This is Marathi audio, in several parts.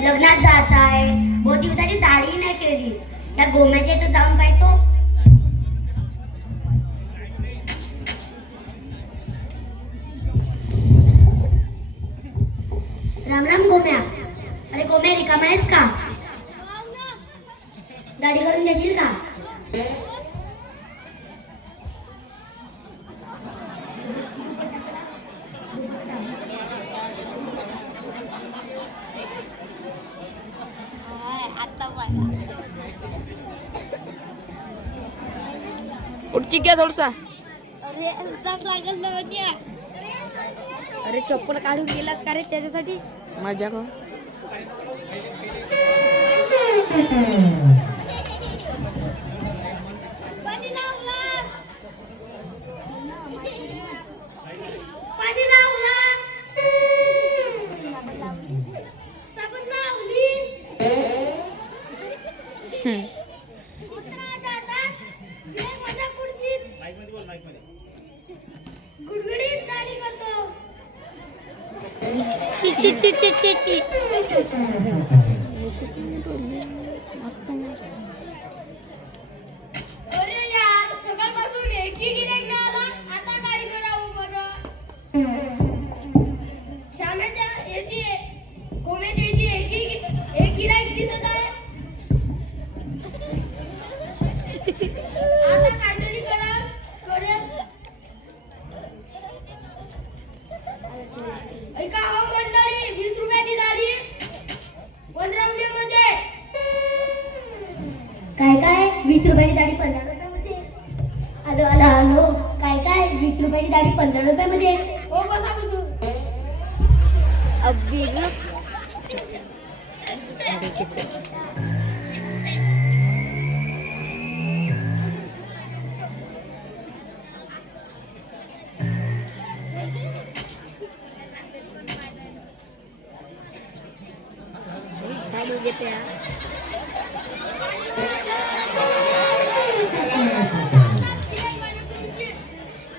लग्नात जायचं आहे. बहुत दिवसाची दाढी नाही केली. त्या गोम्याच्या इथं जाऊन पाहतो. राम राम गोम्या. अरे गोम्या रिकामा आहेस का? दाढी करून देशील का? उठची घ्या थोडसा. अरे उतार लागल ना अरे चप्पल काढून गेलास का रे त्याच्यासाठी? मजा कर çi çi çi çi çi. काय काय? वीस रुपयाची दाढी पंधरा रुपयामध्ये. आलो आलो आलो काय काय? वीस रुपयाची दाढी पंधरा रुपयामध्ये. हो बसा चालू घेते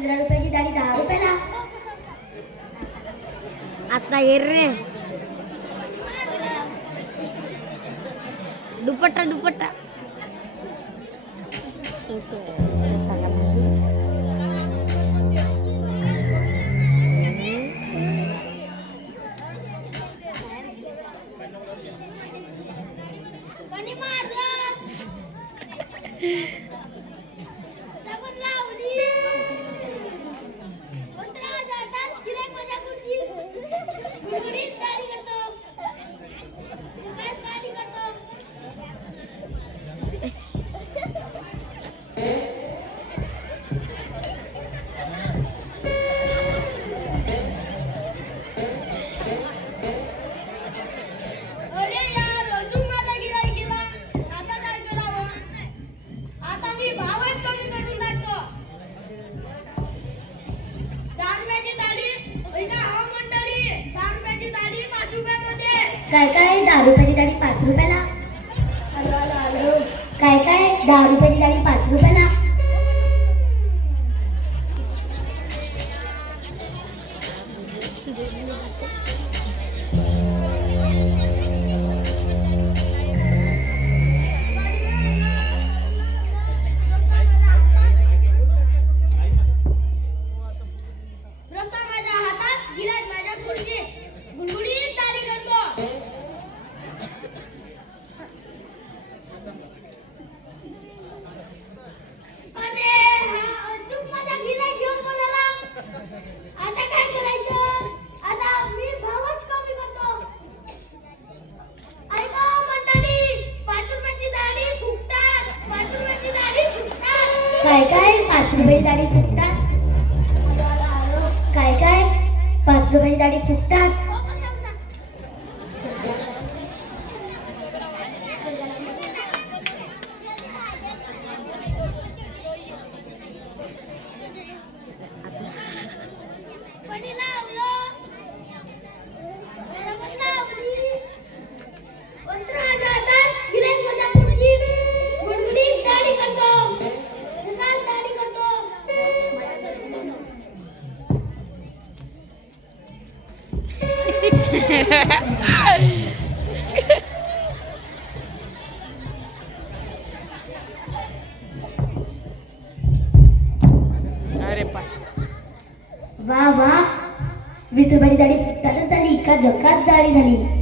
पंधरा रुपयाची दाढी दहा रुपयाला आता हेर रे दुपट्टा दुपट्टा कोणी काय काय दहा रुपयाची दाढी पाच रुपयाला? काय काय दहा रुपयाची दाढी पाच रुपयाला? काय काय? पाच रुपयाची दाढी फुटतात. काय काय? पाच रुपयाची दाढी फुटतात. अरे पा. वा वा. विष्णुबाची दाढी फुटतातच झाली का जकात दाढी झाली.